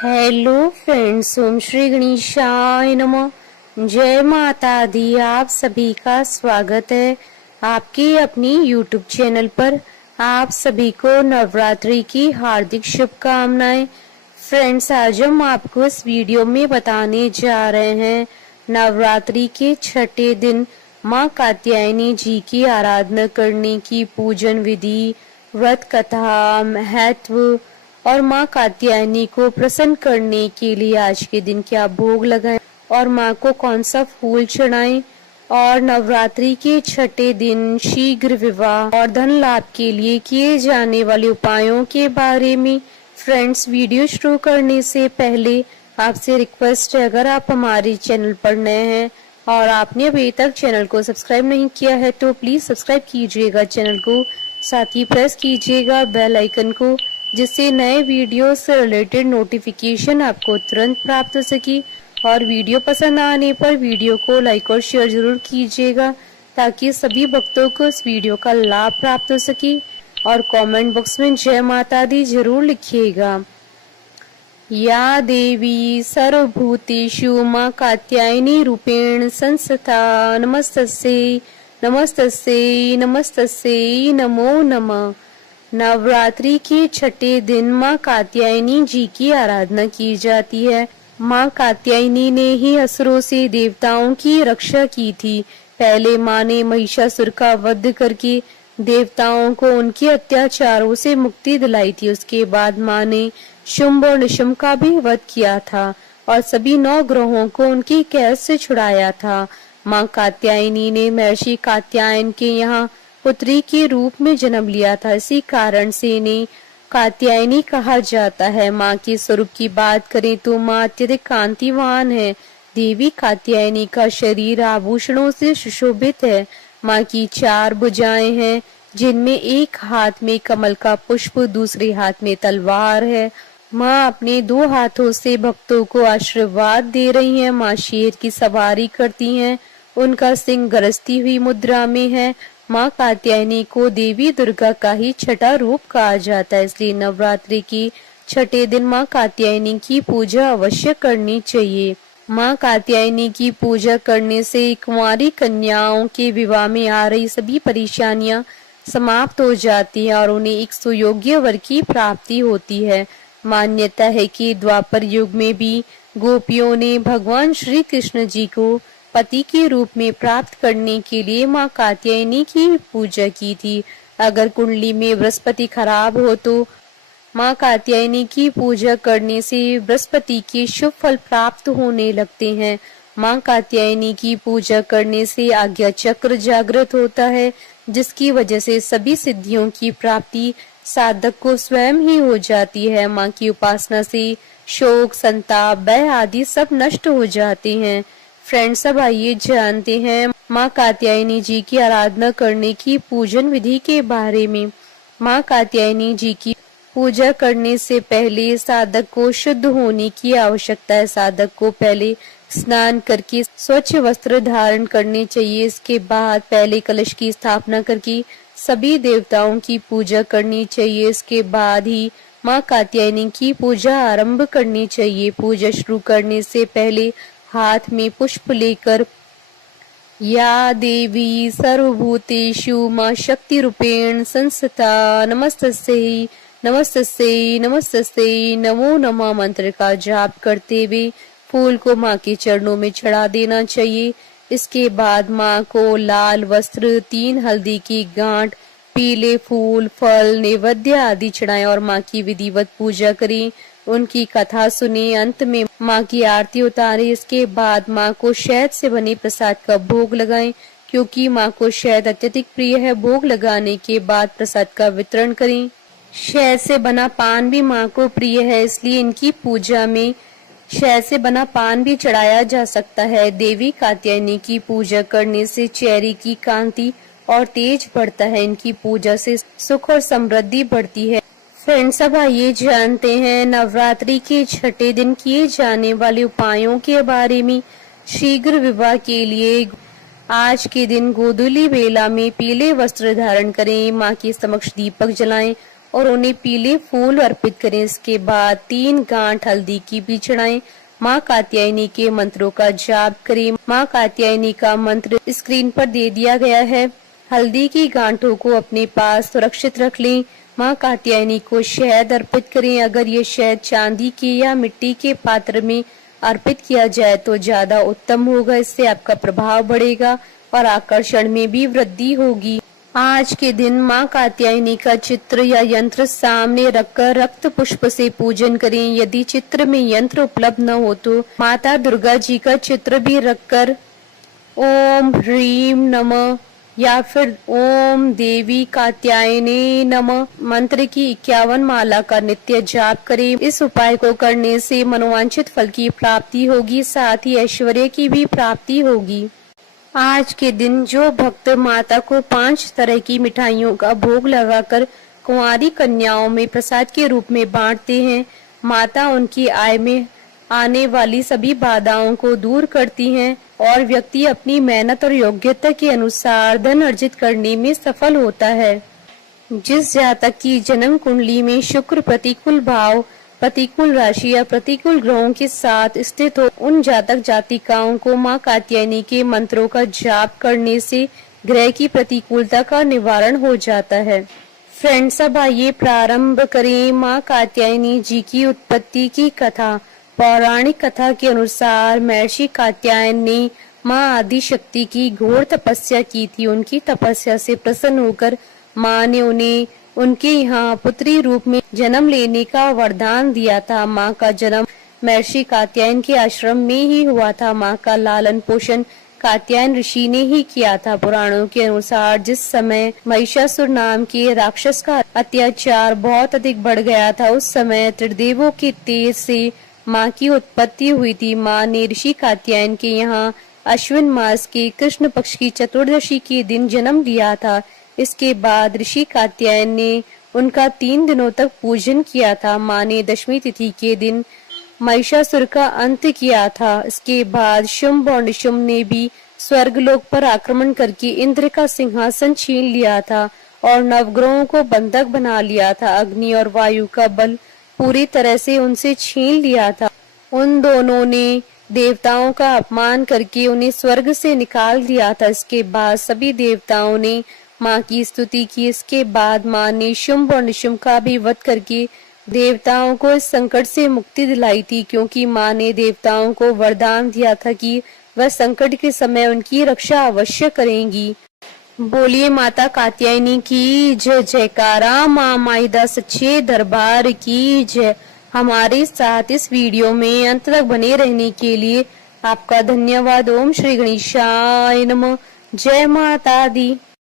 Hello friends, ओम श्री गणेशाय नमः। जय माता दी। आप सभी का स्वागत है आपके अपनी यूट्यूब चैनल पर। आप सभी को नवरात्रि की हार्दिक शुभकामनाएं। फ्रेंड्स, आज हम आपको इस वीडियो में बताने जा रहे हैं नवरात्रि के छठे दिन माँ कात्यायनी जी की आराधना करने की पूजन विधि, व्रत कथा, महत्व और माँ कात्यायनी को प्रसन्न करने के लिए आज के दिन क्या भोग लगाएं और माँ को कौन सा फूल चढ़ाएं, और नवरात्रि के छठे दिन शीघ्र विवाह और धन लाभ के लिए किए जाने वाले उपायों के बारे में। फ्रेंड्स, वीडियो शुरू करने से पहले आपसे रिक्वेस्ट है, अगर आप हमारे चैनल पर नए हैं और आपने अभी तक चैनल को सब्सक्राइब नहीं किया है तो प्लीज सब्सक्राइब कीजिएगा चैनल को, साथ ही प्रेस कीजिएगा बेल आइकन को, जिससे नए वीडियो से रिलेटेड नोटिफिकेशन आपको तुरंत प्राप्त हो सके। और वीडियो पसंद आने पर वीडियो को लाइक और शेयर जरूर कीजिएगा ताकि सभी भक्तों को इस वीडियो का लाभ प्राप्त हो सके। और कमेंट बॉक्स में जय माता दी जरूर लिखिएगा। या देवी सर्वभूतेषु माँ कात्यायनी रूपेण संस्था नमस्तस्यै नमस्तस्यै नमस्तस्यै नमो नमः। नवरात्रि के छठे दिन माँ कात्यायनी जी की आराधना की जाती है। माँ कात्यायनी ने ही असुरों से देवताओं की रक्षा की थी। पहले माँ ने महिषासुर का वध करके देवताओं को उनके अत्याचारों से मुक्ति दिलाई थी। उसके बाद माँ ने शुंभ और निशुंभ का भी वध किया था और सभी 9 ग्रहों को उनकी कैद से छुड़ाया था। माँ कात्यायनी ने महर्षि कात्यायन के यहाँ पुत्री के रूप में जन्म लिया था। इसी कारण से इन्हें कात्यायनी कहा जाता है। माँ के स्वरूप की बात करें तो माँ अत्यधिक कांतिवान है। देवी कात्यायनी का शरीर आभूषणों से सुशोभित है। माँ की 4 भुजाएं हैं, जिनमें एक हाथ में कमल का पुष्प, दूसरे हाथ में तलवार है। माँ अपने 2 हाथों से भक्तों को आशीर्वाद दे रही हैं। माँ शेर की सवारी करती हैं। उनका सिंह गरजती हुई मुद्रा में है। माँ कात्यायनी को देवी दुर्गा का ही छठा रूप कहा जाता है, इसलिए नवरात्रि की छठे दिन माँ कात्यायनी की पूजा अवश्य करनी चाहिए। माँ कात्यायनी की पूजा करने से कुंवारी कन्याओं के विवाह में आ रही सभी परेशानियां समाप्त हो जाती है और उन्हें एक सुयोग्य वर की प्राप्ति होती है। मान्यता है कि द्वापर युग में भी गोपियों ने भगवान श्री कृष्ण जी को पति के रूप में प्राप्त करने के लिए माँ कात्यायनी की पूजा की थी। अगर कुंडली में बृहस्पति खराब हो तो माँ कात्यायनी की पूजा करने से बृहस्पति के शुभ फल प्राप्त होने लगते हैं। माँ कात्यायनी की पूजा करने से आज्ञा चक्र जागृत होता है, जिसकी वजह से सभी सिद्धियों की प्राप्ति साधक को स्वयं ही हो जाती है। माँ की उपासना से शोक, संताप, भय आदि सब नष्ट हो जाते हैं। फ्रेंड्स, अब आइए जानते हैं माँ कात्यायनी जी की आराधना करने की पूजन विधि के बारे में। माँ कात्यायनी जी की पूजा करने से पहले साधक को शुद्ध होने की आवश्यकता है। साधक को पहले स्नान करके स्वच्छ वस्त्र धारण करने चाहिए। इसके बाद पहले कलश की स्थापना करके सभी देवताओं की पूजा करनी चाहिए। इसके बाद ही माँ कात्यायनी की पूजा आरंभ करनी चाहिए। पूजा शुरू करने से पहले हाथ में पुष्प लेकर या देवी सर्वभूतेषु माँ शक्ति रूपेण संस्था नमस्तस्यै नमस्तस्यै नमस्तस्यै नमो नमः मंत्र का जाप करते हुए फूल को माँ के चरणों में चढ़ा देना चाहिए। इसके बाद माँ को लाल वस्त्र, 3 हल्दी की गांठ, पीले फूल, फल, नैवेद्य आदि चढ़ाएं और माँ की विधिवत पूजा करें। उनकी कथा सुने, अंत में माँ की आरती उतारे। इसके बाद माँ को शहद से बने प्रसाद का भोग लगाएं, क्योंकि माँ को शहद अत्यधिक प्रिय है। भोग लगाने के बाद प्रसाद का वितरण करें। शहद से बना पान भी माँ को प्रिय है, इसलिए इनकी पूजा में शहद से बना पान भी चढ़ाया जा सकता है। देवी कात्यायनी की पूजा करने से चेहरे की कांति और तेज बढ़ता है। इनकी पूजा से सुख और समृद्धि बढ़ती है। फ्रेंड्स, अब आइए जानते हैं नवरात्रि के छठे दिन किए जाने वाले उपायों के बारे में। शीघ्र विवाह के लिए आज के दिन गोधूली बेला में पीले वस्त्र धारण करें। माँ के समक्ष दीपक जलाएं और उन्हें पीले फूल अर्पित करें। इसके बाद 3 गांठ हल्दी की भी चढ़ाएं। माँ कात्यायनी के मंत्रों का जाप करें। माँ कात्यायनी का मंत्र स्क्रीन पर दे दिया गया है। हल्दी की गांठों को अपने पास सुरक्षित रख लें। माँ कात्यायनी को शहद अर्पित करें। अगर ये शहद चांदी के या मिट्टी के पात्र में अर्पित किया जाए तो ज्यादा उत्तम होगा। इससे आपका प्रभाव बढ़ेगा और आकर्षण में भी वृद्धि होगी। आज के दिन माँ कात्यायनी का चित्र या यंत्र सामने रखकर रक्त पुष्प से पूजन करें। यदि चित्र में यंत्र उपलब्ध न हो तो माता दुर्गा जी का चित्र भी रखकर ओम ह्रीम नमः या फिर ओम देवी कात्यायने नमः मंत्र की 51 माला का नित्य जाप करें। इस उपाय को करने से मनोवांछित फल की प्राप्ति होगी, साथ ही ऐश्वर्य की भी प्राप्ति होगी। आज के दिन जो भक्त माता को 5 तरह की मिठाइयों का भोग लगाकर कुंवारी कन्याओं में प्रसाद के रूप में बांटते हैं, माता उनकी आय में आने वाली सभी बाधाओं को दूर करती हैं और व्यक्ति अपनी मेहनत और योग्यता के अनुसार धन अर्जित करने में सफल होता है। जिस जातक की जन्म कुंडली में शुक्र प्रतिकूल भाव, प्रतिकूल राशि या प्रतिकूल ग्रहों के साथ स्थित हो, उन जातक जातिकाओं को माँ कात्यायनी के मंत्रों का जाप करने से ग्रह की प्रतिकूलता का निवारण हो जाता है। फ्रेंड्स, अब आइए प्रारंभ करें माँ कात्यायनी जी की उत्पत्ति की कथा। पौराणिक कथा के अनुसार महर्षि कात्यायन ने माँ आदि शक्ति की घोर तपस्या की थी। उनकी तपस्या से प्रसन्न होकर माँ ने उन्हें उनके यहाँ पुत्री रूप में जन्म लेने का वरदान दिया था। माँ का जन्म महर्षि कात्यायन के आश्रम में ही हुआ था। माँ का लालन पोषण कात्यायन ऋषि ने ही किया था। पुराणों के अनुसार जिस समय महिषासुर नाम के राक्षस का अत्याचार बहुत अधिक बढ़ गया था, उस समय त्रिदेवों के तेज से माँ की उत्पत्ति हुई थी। माँ ने ऋषि कात्यायन के यहाँ अश्विन मास के कृष्ण पक्ष की चतुर्दशी के दिन जन्म लिया था। इसके बाद ऋषि कात्यायन ने उनका 3 दिनों तक पूजन किया था। माँ ने दशमी तिथि के दिन महिषासुर का अंत किया था। इसके बाद शुंभ और निशुंभ ने भी स्वर्गलोक पर आक्रमण करके इंद्र का सिंहासन छीन लिया था और नवग्रहों को बंधक बना लिया था। अग्नि और वायु का बल पूरी तरह से उनसे छीन लिया था। उन दोनों ने देवताओं का अपमान करके उन्हें स्वर्ग से निकाल दिया था। इसके बाद सभी देवताओं ने माँ की स्तुति की। इसके बाद माँ ने शुंभ और निशुंभ का भी वध करके देवताओं को इस संकट से मुक्ति दिलाई थी, क्योंकि माँ ने देवताओं को वरदान दिया था कि वह संकट के समय उनकी रक्षा अवश्य करेंगी। बोलिए माता कात्यायनी की जय जयकारा, माँ माईदा सच्चे दरबार की जय। हमारे साथ इस वीडियो में अंत तक बने रहने के लिए आपका धन्यवाद। ओम श्री गणेशाय नमः। जय माता दी।